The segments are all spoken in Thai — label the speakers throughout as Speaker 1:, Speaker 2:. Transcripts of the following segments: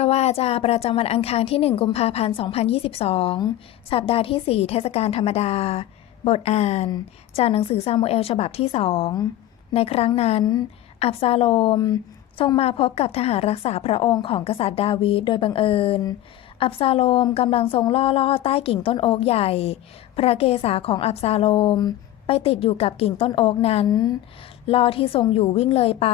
Speaker 1: ระวาจาประจำวันอังคารที่ 1 กุมภาพันธ์ 2022 สัปดาห์ที่ 4 เทศกาลธรรมดา บทอ่าน จากหนังสือซามูเอลฉบับที่สองในครั้งนั้น อับซาโลม ทรงมาพบกับทหารรักษาพระองค์ของกษัตริย์ดาวีดโดยบังเอิญ อับซาโลมกำลังทรงล่อล่อใต้กิ่งต้นโอ๊กใหญ่ พระเกศาของอับซาโลม ไปติดอยู่กับกิ่งต้นโอ๊กนั้น ล่อที่ทรงอยู่วิ่งเลยไป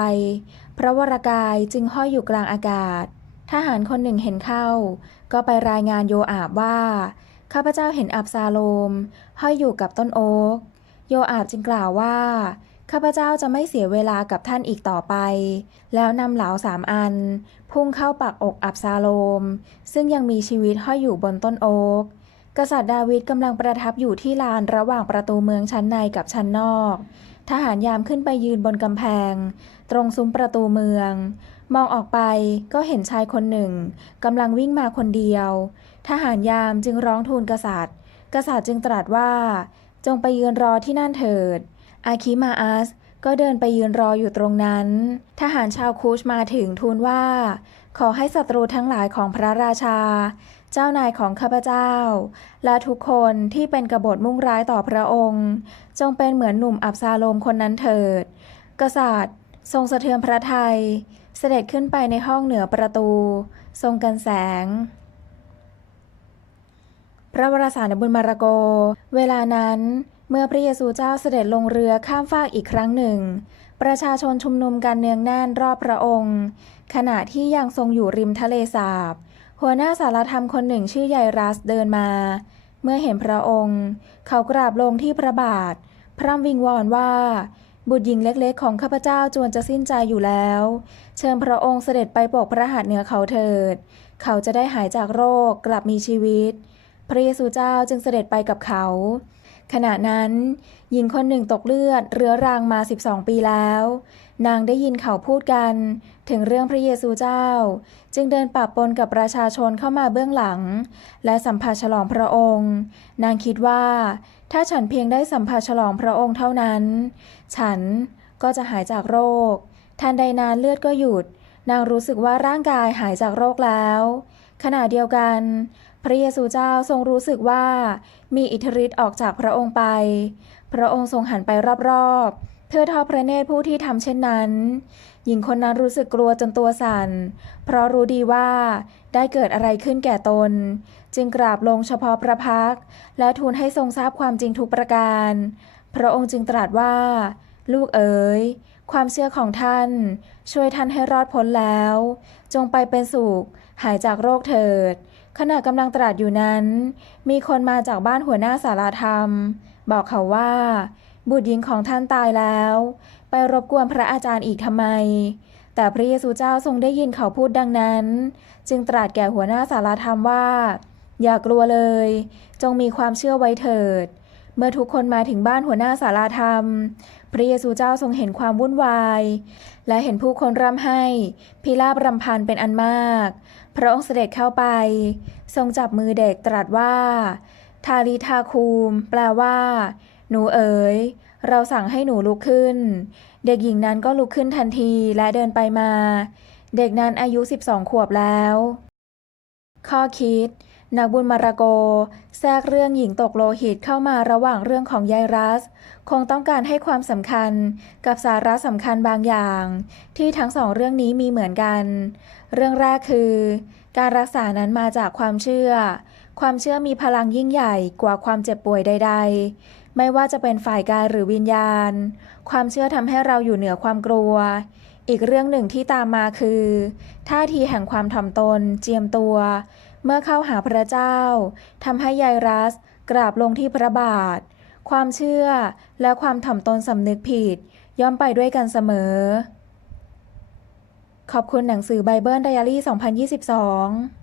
Speaker 1: พระวรากายจึงห้อยอยู่กลางอากาศ ทหารคนหนึ่งเห็นเข้า ก็ไปรายงานโยอาบว่า ข้าพเจ้าเห็นอับซาโลมห้อยอยู่กับต้นโอ๊ก โยอาบจึงกล่าวว่า ข้าพเจ้าจะไม่เสียเวลากับท่านอีกต่อไป แล้วนำเหลาสามอัน พุ่งเข้าปักอกอับซาโลม ซึ่งยังมีชีวิตห้อยอยู่บนต้นโอ๊ก กษัตริย์ดาวิดกำลังประทับอยู่ที่ลานระหว่างประตูเมืองชั้นในกับชั้นนอก ทหารยามขึ้นไปยืนบนกำแพง ตรงซุ้มประตูเมือง มองออกไปก็เห็นชายคนหนึ่งกำลังวิ่งมาคนเดียว ทหารยามจึงร้องทูลกษัตริย์ กษัตริย์จึงตรัสว่า จงไปยืนรอที่นั่นเถิด อาคิมาอัส ก็เดินไปยืนรออยู่ตรงนั้น ทหารชาวคูชมาถึงทูลว่า ขอให้ศัตรูทั้งหลายของพระราชา เจ้านายของข้าพเจ้า และทุกคนที่เป็นกบฏมุ่งร้ายต่อพระองค์ จงเป็นเหมือนหนุ่มอับซาโลมคนนั้นเถิด กษัตริย์ ทรงสะเทือนพระทัยเสด็จขึ้นไปในห้องเหนือประตู ทรงกันแสง พระวรสารบุญมารโก เวลานั้น เมื่อพระเยซูเจ้าเสด็จลงเรือข้ามฟากอีกครั้งหนึ่ง ประชาชนชุมนุมกันเนืองแน่นรอบพระองค์ ขณะที่ยังทรงอยู่ริมทะเลสาบ หัวหน้าสารธรรมคนหนึ่งชื่อไยรัสเดินมา เมื่อเห็นพระองค์ เขากราบลงที่พระบาท พร่ำวิงวอนว่า บุตรหญิงเล็กๆ ของข้าพเจ้าจวนจะสิ้นใจอยู่แล้ว เชิญพระองค์เสด็จไปโปกพระหัตถ์เหนือเขาเถิด เขาจะได้หายจากโรคกลับมีชีวิต พระเยซูเจ้าจึงเสด็จไปกับเขา ขณะนั้น หญิงคนหนึ่งตกเลือดเรื้อรังมา 12 ปีแล้ว นางได้ยินเขาพูดกัน ถึงเรื่องพระเยซูเจ้า จึงเดินปะปนกับประชาชนเข้ามาเบื้องหลัง และสัมผัสฉลองพระองค์ นางคิดว่า ถ้าฉันเพียงได้สัมผัสฉลองพระองค์เท่านั้น ฉันก็จะหายจากโรค ทันใดนานเลือดก็หยุด นางรู้สึกว่าร่างกายหายจากโรคแล้ว ขณะเดียวกัน พระเยซูเจ้าทรงรู้สึกว่ามีอิทธิฤทธิ์ออกจากพระองค์ไป พระองค์ทรงหันไปรอบๆเพื่อทอดพระเนตรผู้ที่ทำเช่นนั้น หญิงคนนั้นรู้สึกกลัวจนตัวสั่น เพราะรู้ดีว่าได้เกิดอะไรขึ้นแก่ตน จึงกราบลงเฉพาะพระพัก และทูลให้ทรงทราบความจริงทุกประการ พระองค์จึงตรัสว่า ลูกเอ๋ยความเชื่อของท่าน ช่วยท่านให้รอดพ้นแล้ว จงไปเป็นสุข หายจากโรคเถิด ขณะกำลังตรัสอยู่นั้น มีคนมาจากบ้านหัวหน้าสาราธรรม บอกเขาว่า บุตรหญิงของท่านตายแล้ว ไปรบกวนพระอาจารย์อีกทำไม แต่พระเยซูเจ้าทรงได้ยินเขาพูดดังนั้น จึงตรัสแก่หัวหน้าสาราธรรมว่า อย่ากลัวเลย จงมีความเชื่อไว้เถิด เมื่อทุกคนมาถึงบ้านหัวหน้าสาราธรรม พระเยซูเจ้าทรงเห็นความวุ่นวาย และเห็นผู้คนร่ำไห้พิราบรำพันเป็นอันมาก พระองค์เสด็จเข้าไป ทรงจับมือเด็กตรัสว่า ทาลิทาคูม แปลว่า หนูเอ๋ย เราสั่งให้หนูลุกขึ้น เด็กหญิงนั้นก็ลุกขึ้นทันทีและเดินไปมา เด็กนั้นอายุ 12 ขวบแล้ว ข้อคิด นักบุญมาราโก แทรกเรื่องหญิงตกโลหิตเข้ามาระหว่างเรื่องของยายรัส คงต้องการให้ความสำคัญกับสาระสำคัญบางอย่าง ที่ทั้งสองเรื่องนี้มีเหมือนกัน เรื่องแรกคือ การรักษานั้นมาจากความเชื่อ ความเชื่อมีพลังยิ่งใหญ่กว่าความเจ็บป่วยใด ๆ ไม่ว่าจะเป็นฝ่ายกายหรือวิญญาณ ความเชื่อทำให้เราอยู่เหนือความกลัวอีกเรื่องหนึ่งที่ตามมาคือ ท่าทีแห่งความถ่อมตน เจียมตัว เมื่อเข้าหาพระเจ้าทำให้ยายรัสกราบลงที่พระบาท ความเชื่อและความถ่อมตนสำนึกผิด ย่อมไปด้วยกันเสมอ ขอบคุณหนังสือไบเบิลไดอารี่ 2022